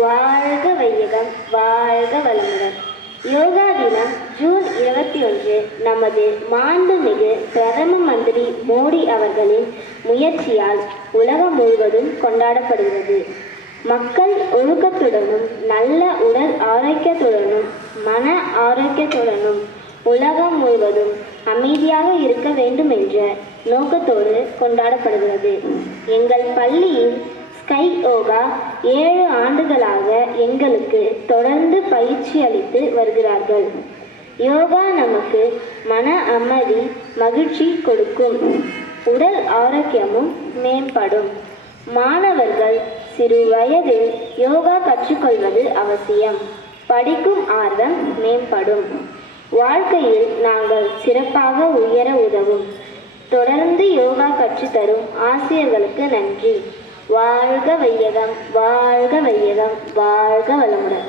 வாழ்க வையகம், வாழ்க வளமுடன். யோகா தினம் ஜூன் 21 நமது மாண்புமிகு பிரதம மந்திரி மோடி அவர்களின் முயற்சியால் உலகம் முழுவதும் கொண்டாடப்படுகிறது. மக்கள் ஒழுக்கத்துடனும் நல்ல உடல் ஆரோக்கியத்துடனும் மன ஆரோக்கியத்துடனும் உலகம் முழுவதும் அமைதியாக இருக்க வேண்டும் என்ற நோக்கத்தோடு கொண்டாடப்படுகிறது. எங்கள் பள்ளியில் ஸ்கை யோகா 7 ஆண்டுகளாக எங்களுக்கு தொடர்ந்து பயிற்சி அளித்து வருகிறார்கள். யோகா நமக்கு மன அமைதி, மகிழ்ச்சி கொடுக்கும். உடல் ஆரோக்கியமும் மேம்படும். மாணவர்கள் சிறு வயதில் யோகா கற்றுக்கொள்வது அவசியம். படிக்கும் ஆர்வம் மேம்படும். வாழ்க்கையில் நாங்கள் சிறப்பாக உயர உதவும். தொடர்ந்து யோகா கற்றுத்தரும் ஆசிரியர்களுக்கு நன்றி. வாழ்க வையகம், வாழ்க வையகம், வாழ்க வளமுடன்.